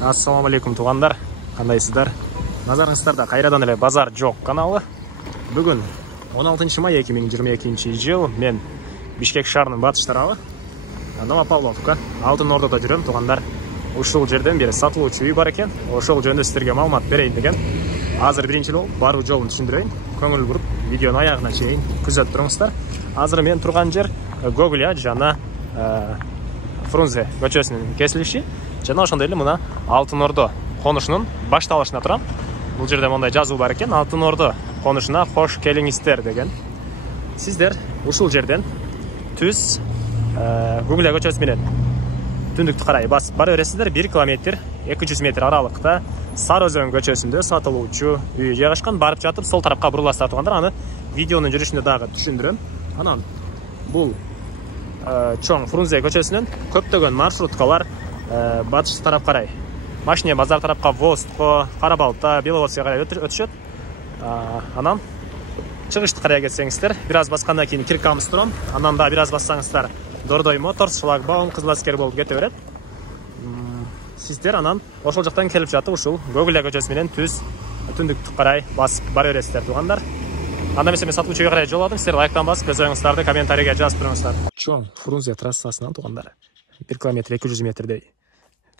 Ассаламу алейкум туғандар, қандайсыздар? Назарыңыздарда қайрадан эле Базар жоқ каналы. Бүгін 16 май 2022 жыл мен Бишкек шаарынын батыш тарабы Новопавловка Алтын Ордода жүрөм туғандар. Ушул жерден бери сатылуучу үй бар экен. Ошол жөнүндө сиздерге маалымат берейин деген. Азыр биринчи болуп баруу жолун түшүндүрөйүн. Көңүл буруп, видеону аягына чейин күзөтүп туруңуздар. Азыр мен турган жер Гоголя жана Фрунзе көчөсүнүн кесилиши. Жана ошондой эле мына Алтын Ордо конушунун башталышына турам. Бул жерде мындай жазуу бар экен: Алтын Ордо конушуна кош келиңиздер деген. Сиздер ушул жерден түз Гоголя көчөсү менен түндүктү карай басып бара бересиздер. 1 километр 200 метр аралыкта Сары Өзөн көчөсүндө сатылуучу үй жайгашкан. Барып жатып сол тарапка буруласыздар тугандар. Аны видеонун жүрүшүндө дагы түшүндүрөм. Анан бул чоң Фрунзе көчөсүнөн көптөгөн маршруткалар батыш тарап карай, Машине базар тарапка, Востко, Карабалта, Беловодское карай өтүшөт. Анан чыгышты карай кетсеңиздер, бир аз баскандан кийин Киркамстрон, анан да бир аз бассаңыздар Дордой Моторс, Шлагбаум, Кызыл Аскер болуп кете берет. Сиздер анан ошол жактан келип жатып ушул Гоголя көчөсү менен түз түндүктү карай басып бара бересиздер тугандар. Анда эмесе мен сатылуучу үйгө карай жол алдым. Сиздер лайктан басып, өз оюңуздарды комментарийге жазып туруңуздар. Чоң Фрунзе трассасынан тугандар 1 километр 200 метрдей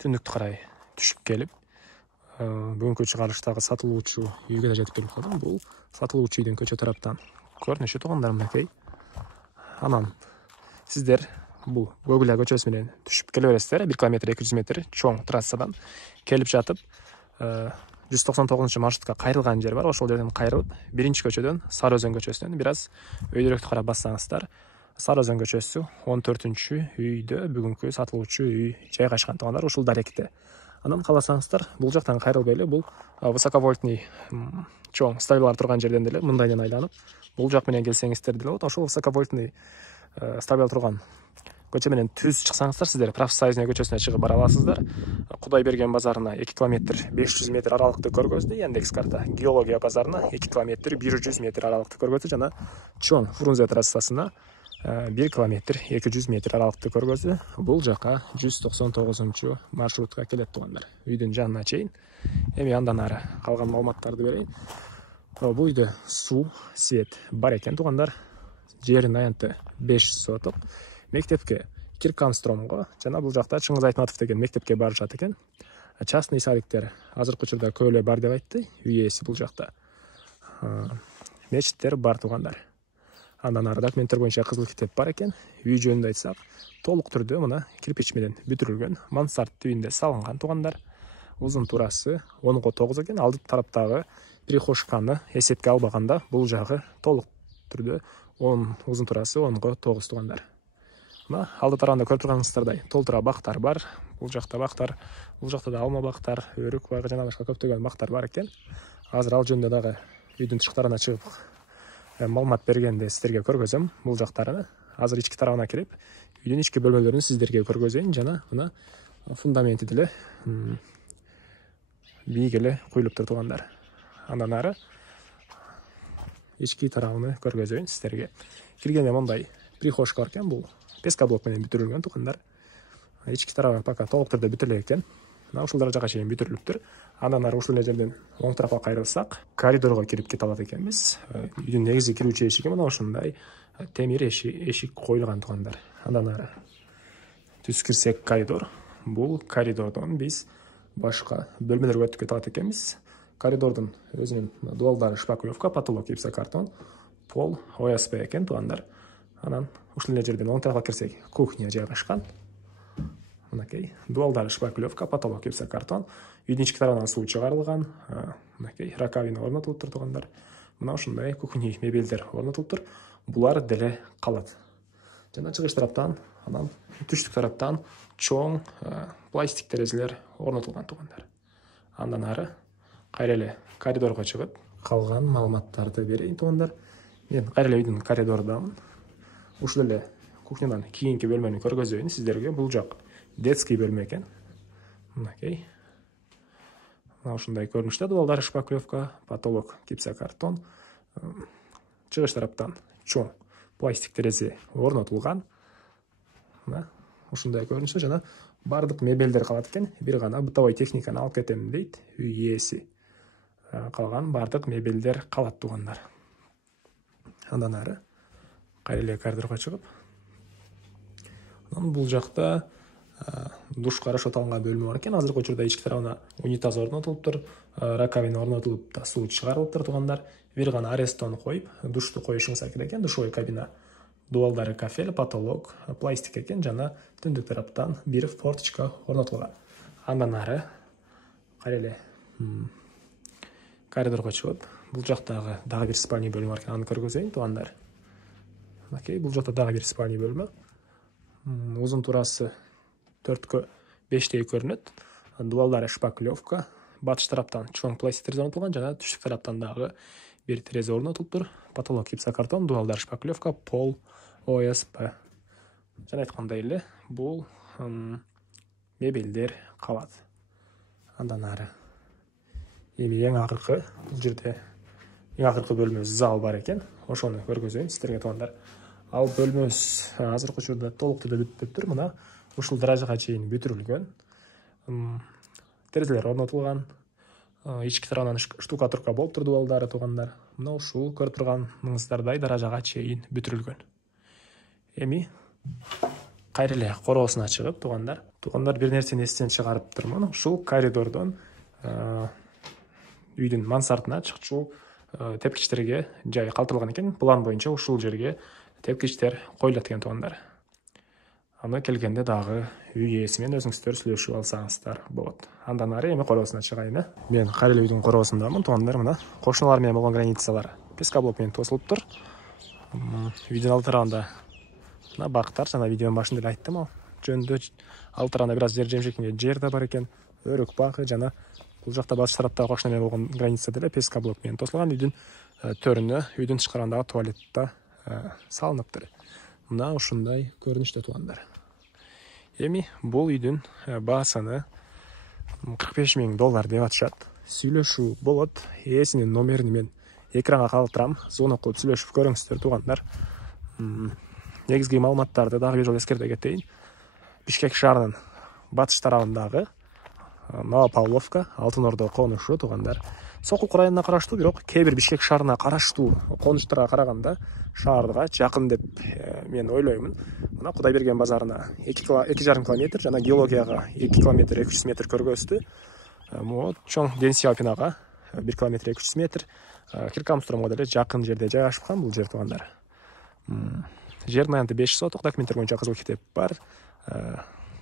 түндүктү карай түшүп келип, бүгүнкү чыгарыштагы сатылуучу үйгө да жетип келип калдым. Бул сатылуучу үйдүн көчө тараптан көрүнүшү тугандар мынакей. Анан сиздер бул Гоголя көчөсү менен түшүп келе бересиздер. 1 километр 200 метр чоң трассадан келип жатып, 199 маршрутка кайрылган жер бар. Ошол жерден кайрылып, биринчи көчөдөн Сары Өзөн көчөсүнөн бир аз өйдөрөктү карап бассаңыздар, Сары Өзөн көчөсү 14-үчү үйдө бүгүнкү сатылуучу үй жайгашкан тугандар, ушул даректе. Анан кааласаңыздар, бул жактан кайрылбай эле бул высоковольтный чоң стабилдар турган жерден деле мындайдан айланып, бул жак менен келсеңиздер деле болот. Ошол высоковольтный стабил турган көчө менен түз чыксаңыздар, сиздер Профсоюзный көчөсүнө чыгып бара аласыздар. Кудайберген базарына 2 километр 500 метр аралыкты көргөздү Яндекс карта. Геология базарына 2 километр 100 метр аралыкты көргөздү. Жана чоң Фрунзе трассасына 1 километр 200 метр аралыкты көргөздү. Бул жака 199 маршрутка келет тугандар. Үйдүн жанына чейин. Эми андан ары калган маалыматтарды берейин. Бул үйдө суу, свет бар экен тугандар. Жерин аянты 5 соток. Мектепке Киркамстромго жана бул жакта Чыңгыз Айтматов деген мектепке барышат экен. Частный садиктер азыркы учурда көп эле бар деп айтты. Үй ээси бул жакта. Мечиттер бар тугандар. Андан ары документтер боюнча кызыл китеп бар экен. Үй жөнүндө айтсак, толук түрдө мына кирпич менен бүтүрүлгөн, мансард түйүндө салынган тугандар. Узун турасы 10/9 экен. Алды тараптагы прихожканы эсепке албаганда бул жагы толук түрдө узун турасы 10/9 тугандар. Мына алды тарабында көрүп турганыңыздардай толтура бактар бар. Бул жакта бактар, бул жакта да алма бактар, өрүк багы жана башка көптөгөн бактар бар экен. Азыр ал жөнүндө дагы үйдүн тышкарына чыгып маалымат бергенде сиздерге көргөзөм бул жактарын. Азыр ички тарабына кирип, үйдүн ички бөлмөлөрүн сиздерге көргөзөйүн. Жана мына фундаменти деле бийик эле куюлуп тургандар. Андан ары ички тарабын көргөзөйүн сиздерге. Киргенде мындай прихожка бар экен. Бул пескоблок менен бүтүрүлгөн тугандар. Ички тарабы пока толук түрдө бүтүрүлө экен. Мына ушул даражага чейин бүтүрүлүптүр. Андан ары ушул жерден оң тарапка кайрылсак, коридорго кирип кете алат экенбиз. Үйдүн негизги кирүүчү эшиги мына ушундай темир эшик коюлган тугандар. Андан ары түз кирсек коридор. Бул коридордон биз башка бөлмөлөргө өтүп кете алат экенбиз. Коридордун өзүнүн дуалдары шпаклевка, потолок гипсокартон, пол ОСП экен тугандар. Анан ушул жерден оң тарапка кирсек, кухня жайгашкан. Мынакей дуалдары шпаклевка, потолок гипсокартон. Үйдүн ички тарабынан суу чыгарылган. Мынакей раковина орнотулуптур тугандар. Мына ушундай кухня мебелдер орнотулуптур. Булар деле калат. Жана чыгыш тараптан, анан түштүк тараптан чоң пластик терезелер орнотулган тугандар. Андан ары кайра эле коридорго чыгып, калган маалыматтарды берейин тугандар. Мен кайра эле үйдүн коридордамын. Ушул эле кухнядан кийинки бөлмөнү көргөзөйүн сиздерге. Бул жак детский бөлмө экен. Мынакей. Мына ушундай көрүнүштө дуалдар шпаклевка, потолок гипсокартон. Чыгыш тараптан чоң пластик терезе орнотулган. Мына ушундай көрүнүштө жана бардық мебелдер қалады екен, бір ғана бытовой техниканы алып кетемін дейді үй иесі. Қалған бардық мебелдер қалады туғандар. Андан ары қайреле коридорға шығып, бұл жақта душ расчет алынған бөлме бар екен. Азыркы учурда ички тарабына унитаз орнотулуп тур, раковина орнотулуп та суу чыгарылып тур тугандар. Бир гана арестон коюп, душту коюшуңуз керек экен. Душевой кабина, дуалдары кафель, потолок, пластик экен жана түндүк тараптан бир форточка орнотулган. Андан ары карайле коридорго чыгып, бул жактагы дагы бир спальный бөлмө бар экен, аны көргөзөйүн тугандар. Окей, бул жакта дагы бир спальный бөлмө. Узун турасы 4-кө 5-тей көрүнөт. Дуалдары шпаклевка, батыш тараптан чоң пластик терезе орнотулган жана түштүк тараптан дагы бир терезе орнотулуп тур. Потолок гипсокартон, дуалдар шпаклевка, пол ОСП. Жана айткандай эле, бул мебелдер калат. Андан ары эми эң акыркы, бул жерде эң акыркы бөлмөбүз зал бар экен. Ошону көргөзөйүн сиздерге тугандар. Ал бөлмөбүз азыркы учурда толук түрдө бүтүп тур. Мына ушул даражага чейин бүтүрүлгөн. Терезелер орнотулган. Ички тарабынан штукатурка болуп тур дуалдары тугандар. Мына ушул көрүп турганыңыздардай даражага чейин бүтүрүлгөн. Эми кайреле короосуна чыгып тугандар. Тугандар бир нерсени эстен чыгарып турмун. Ушул коридордон үйдүн мансартына чыкчу тепкичтерге жай калтырылган экен. План боюнча ушул жерге тепкичтер коюлат экен тугандар. Аны келгенде дагы үй ээси менен өзүңүздөр сүйлөшүп алсаңыздар болот. Андан ары эми короосуна чыгайын. Мен кайреле үйдүн короосундамын тугандар. Мына кошуналар менен болгон границалар пескоблок менен тосулуп тур. Үйдүн алды тарабында мына бактар, жана видеонун башында эле айттым, ал жөндө алды тарабында бир аз жер жер да бар экен. Өрүк багы жана бул жакта батыш тараптагы кошуна менен болгон граница деле пескоблок менен тосулган. Үйдүн төрүнө, үйдүн тышкарындагы туалетта салыныптыр. Мына ушундай көрүнүштө тугандар. Эми бул үйдүн баасыны $45,000 деп атышат. Сүйлөшүү болот. Ээсинин номерин мен экранга калтырам. Звонок кылып сүйлөшүп көрүңүздөр тугандар. Негизги маалыматтарды дагы бир жолу эскерте кетейин. Бишкек шаарынын батыш тарабындагы Новопавловка, Алтын Ордо конушу тугандар. Сокулук районуна караштуу, бирок кээ бир Бишкек шаарына караштуу конуштарга караганда шаарга жакын деп мен ойлоймун. Мына Кудайберген базарына 2,5 километр, жана геологияга 2 километр 300 метр көргөздү. Могу чоң Ден Сяопинага 1 километр 300 метр, Киркамстромго деле жакын жерде жайгашкан бул жер тугандар. Жердин аянты 5 соток, документтер боюнча кызыл китеп бар.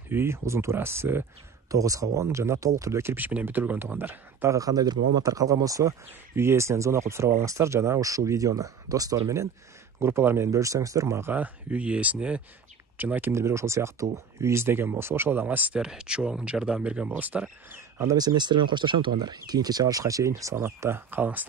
Үй узун турасы 9,10 жана толук түрдө кирпич менен бүтүрүлгөн тугандар. Дагы кандайдыр маалыматтар калган болсо, үй ээсинен звонок кылып сурап алыңыздар, жана ушул видеону достор менен, группалар менен бөлүшсөңүздөр, мага үй ээсине жана кимдир бир ошол сыяктуу үй издеген болсо, ошол адамга сиздер чоң жардам берген болосуздар. Анда эмесе мен сиздер менен коштошом тугандар. Кийинки чыгарылышка чейин саламатта калыңыздар.